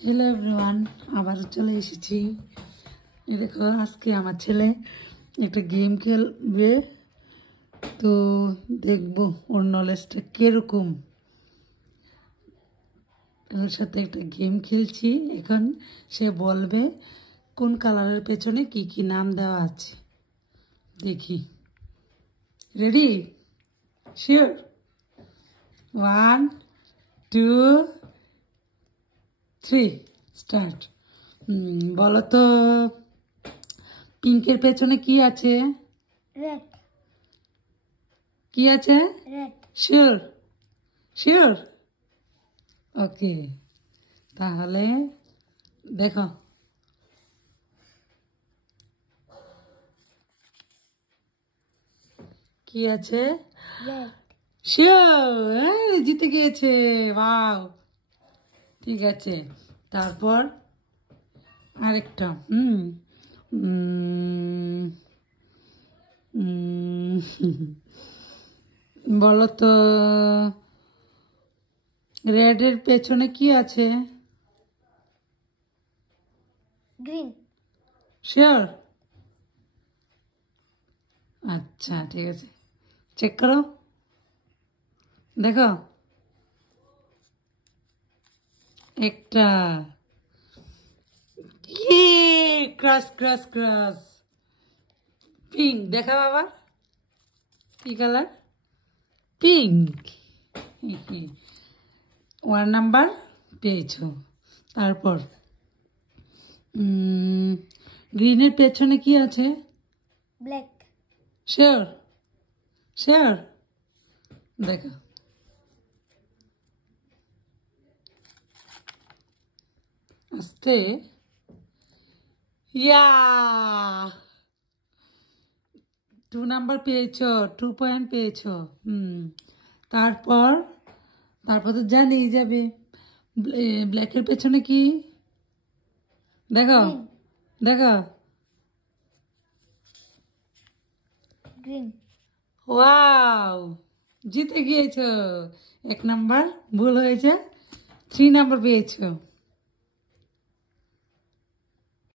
Hello everyone, আবার চলে এসেছি। এই দেখো, আজকে আমার ছেলে একটা গেম খেলবে, তো দেখবো ওর নলেজটা কিরকম। ওর সাথে একটা গেম খেলছি, এখন সে বলবে কোন কালারের পেছনে কি কি নাম দেওয়া আছে। দেখি, রেডি? শিওর? 1 2 3 স্টার্ট। বলো তো, পিঙ্কের পেছনে কি আছে? রেড। কি আছে? রেড। শিওর? শিওর? ওকে, তাহলে দেখো। কি আছে? রেড। শিওর, জিতে গিয়েছে। ওয়াও, ঠিক আছে। তারপর আরেকটা উম, বলো তো, রেডের পেছনে কি আছে? গ্রিন। শিওর? আচ্ছা, ঠিক আছে, চেক করো, দেখো। একটা ক্রাস ক্রাস ক্রাস পিঙ্ক, দেখা বাবা, কি কালার? পিঙ্ক। 1 নাম্বার পেয়েছো। তারপর গ্রিনের পেছনে কি আছে? ব্ল্যাক। শিওর? শিওর? দেখো, আস্তে। ইয়া, 2 নাম্বার পেয়েছো, 2 পয়েন্ট পেয়েছো। তারপর তারপর তো জানিই যাবে। ব্ল্যাকের পেছনে কি? দেখো, দেখো। গ্রিন। ওয়াও, জিতে গিয়েছো। 1 নাম্বার ভুল হয়েছে, 3 নাম্বার পেয়েছো।